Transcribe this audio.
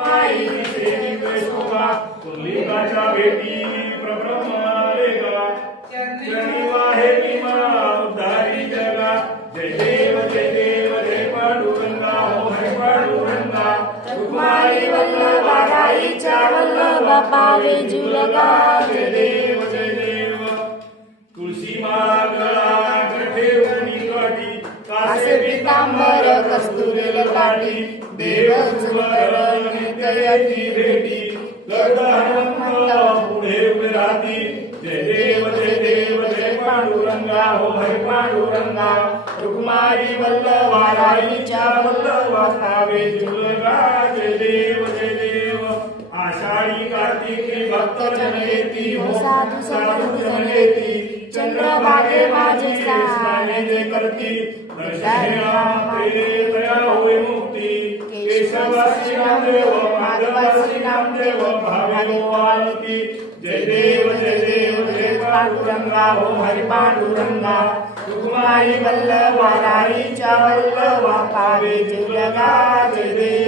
आई शोभा पुंडलिकाच्या भेटी प्रभ्रमालेगा चरणी वाहे भीमा उद्धारी जगा जय देव जय पांडुरंगा हो हरे पांडुरंगा रुक्माई वल्लभा राईच्या वल्लभा पावे जुलगा जय देव तुळशी मागळा ठेवणी काठी कासे पितांबर कस्तुरी ललाटी देव सुवर्ण नित्ययती भेटी लग्न पुढे उभे राहती जय देव जय पांडुरंगा हो हरे पांडुरंगा रुक्माई वल्लभा राईच्या वल्लभा पावे जुलगा जय देव आषाढी कार्तिकी भक्त जन येती हो साधू संत जन येती चंद्रभागे माझे स्नाने जे करती दया होय मुक्ती केशवा श्रीरामदेव माधवा श्रीरामदेव भावे वालती जय देव जय पांडुरंगा हो हरि पांडुरंगा रुक्माई वल्लभा राईच्या वल्लभा पावे जुलगा जय देव